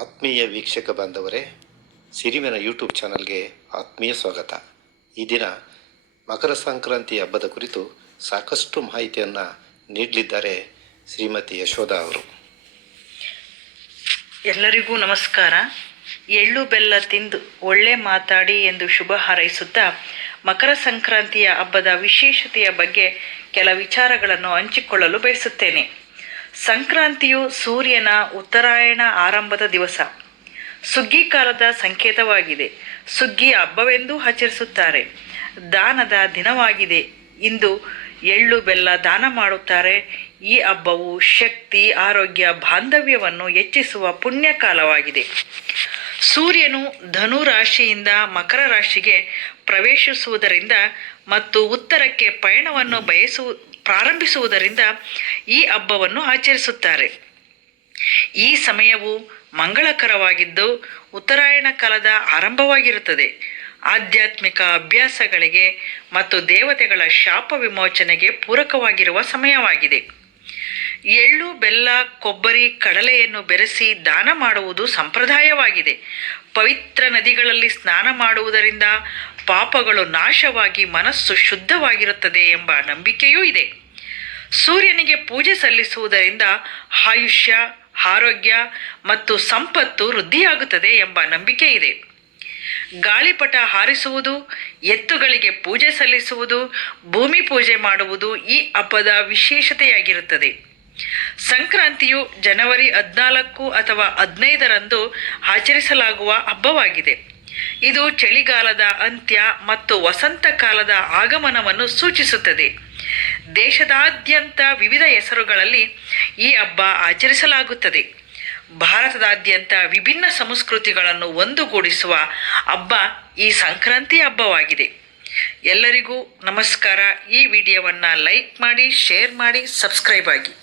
ಆತ್ಮೀಯ ವೀಕ್ಷಕ ಬಾಂಧವರೇ, ಸಿರಿಮೆನ ಯೂಟ್ಯೂಬ್ ಚಾನಲ್ಗೆ ಆತ್ಮೀಯ ಸ್ವಾಗತ. ಈ ದಿನ ಮಕರ ಸಂಕ್ರಾಂತಿ ಹಬ್ಬದ ಕುರಿತು ಸಾಕಷ್ಟು ಮಾಹಿತಿಯನ್ನು ನೀಡಲಿದ್ದಾರೆ ಶ್ರೀಮತಿ ಯಶೋಧ ಅವರು. ಎಲ್ಲರಿಗೂ ನಮಸ್ಕಾರ. ಎಳ್ಳು ಬೆಲ್ಲ ತಿಂದು ಒಳ್ಳೆ ಮಾತಾಡಿ ಎಂದು ಶುಭ ಹಾರೈಸುತ್ತಾ ಮಕರ ಸಂಕ್ರಾಂತಿಯ ಹಬ್ಬದ ವಿಶೇಷತೆಯ ಬಗ್ಗೆ ಕೆಲ ವಿಚಾರಗಳನ್ನು ಹಂಚಿಕೊಳ್ಳಲು ಬಯಸುತ್ತೇನೆ. ಸಂಕ್ರಾಂತಿಯು ಸೂರ್ಯನ ಉತ್ತರಾಯಣ ಆರಂಭದ ದಿವಸ, ಸುಗ್ಗಿ ಕಾಲದ ಸಂಕೇತವಾಗಿದೆ. ಸುಗ್ಗಿ ಹಬ್ಬವೆಂದು ಆಚರಿಸುತ್ತಾರೆ. ದಾನದ ದಿನವಾಗಿದೆ. ಇಂದು ಎಳ್ಳು ಬೆಲ್ಲ ದಾನ ಮಾಡುತ್ತಾರೆ. ಈ ಹಬ್ಬವು ಶಕ್ತಿ, ಆರೋಗ್ಯ, ಬಾಂಧವ್ಯವನ್ನು ಹೆಚ್ಚಿಸುವ ಪುಣ್ಯ ಕಾಲವಾಗಿದೆ. ಸೂರ್ಯನು ಧನು ರಾಶಿಯಿಂದ ಮಕರ ರಾಶಿಗೆ ಪ್ರವೇಶಿಸುವುದರಿಂದ ಮತ್ತು ಉತ್ತರಕ್ಕೆ ಪಯಣವನ್ನು ಪ್ರಾರಂಭಿಸುವುದರಿಂದ ಈ ಹಬ್ಬವನ್ನು ಆಚರಿಸುತ್ತಾರೆ. ಈ ಸಮಯವು ಮಂಗಳಕರವಾಗಿದ್ದು ಉತ್ತರಾಯಣ ಕಾಲದ ಆರಂಭವಾಗಿರುತ್ತದೆ. ಆಧ್ಯಾತ್ಮಿಕ ಅಭ್ಯಾಸಗಳಿಗೆ ಮತ್ತು ದೇವತೆಗಳ ಶಾಪ ವಿಮೋಚನೆಗೆ ಪೂರಕವಾಗಿರುವ ಸಮಯವಾಗಿದೆ. ಎಳ್ಳು, ಬೆಲ್ಲ, ಕೊಬ್ಬರಿ, ಕಡಲೆಯನ್ನು ಬೆರೆಸಿ ದಾನ ಮಾಡುವುದು ಸಂಪ್ರದಾಯವಾಗಿದೆ. ಪವಿತ್ರ ನದಿಗಳಲ್ಲಿ ಸ್ನಾನ ಮಾಡುವುದರಿಂದ ಪಾಪಗಳು ನಾಶವಾಗಿ ಮನಸ್ಸು ಶುದ್ಧವಾಗಿರುತ್ತದೆ ಎಂಬ ನಂಬಿಕೆಯೂ ಇದೆ. ಸೂರ್ಯನಿಗೆ ಪೂಜೆ ಸಲ್ಲಿಸುವುದರಿಂದ ಆಯುಷ್ಯ, ಆರೋಗ್ಯ ಮತ್ತು ಸಂಪತ್ತು ವೃದ್ಧಿಯಾಗುತ್ತದೆ ಎಂಬ ನಂಬಿಕೆ ಇದೆ. ಗಾಳಿಪಟ ಹಾರಿಸುವುದು, ಎತ್ತುಗಳಿಗೆ ಪೂಜೆ ಸಲ್ಲಿಸುವುದು, ಭೂಮಿ ಪೂಜೆ ಮಾಡುವುದು ಈ ಹಬ್ಬದ ವಿಶೇಷತೆಯಾಗಿರುತ್ತದೆ. ಸಂಕ್ರಾಂತಿಯು ಜನವರಿ 14 ಅಥವಾ 15ರಂದು ಆಚರಿಸಲಾಗುವ ಹಬ್ಬವಾಗಿದೆ. ಇದು ಚಳಿಗಾಲದ ಅಂತ್ಯ ಮತ್ತು ವಸಂತ ಕಾಲದ ಆಗಮನವನ್ನು ಸೂಚಿಸುತ್ತದೆ. ದೇಶದಾದ್ಯಂತ ವಿವಿಧ ಹೆಸರುಗಳಲ್ಲಿ ಈ ಹಬ್ಬ ಆಚರಿಸಲಾಗುತ್ತದೆ. ಭಾರತದಾದ್ಯಂತ ವಿಭಿನ್ನ ಸಂಸ್ಕೃತಿಗಳನ್ನು ಒಂದುಗೂಡಿಸುವ ಹಬ್ಬ ಈ ಸಂಕ್ರಾಂತಿ ಹಬ್ಬವಾಗಿದೆ. ಎಲ್ಲರಿಗೂ ನಮಸ್ಕಾರ. ಈ ವಿಡಿಯೋವನ್ನು ಲೈಕ್ ಮಾಡಿ, ಶೇರ್ ಮಾಡಿ, ಸಬ್ಸ್ಕ್ರೈಬ್ ಆಗಿ.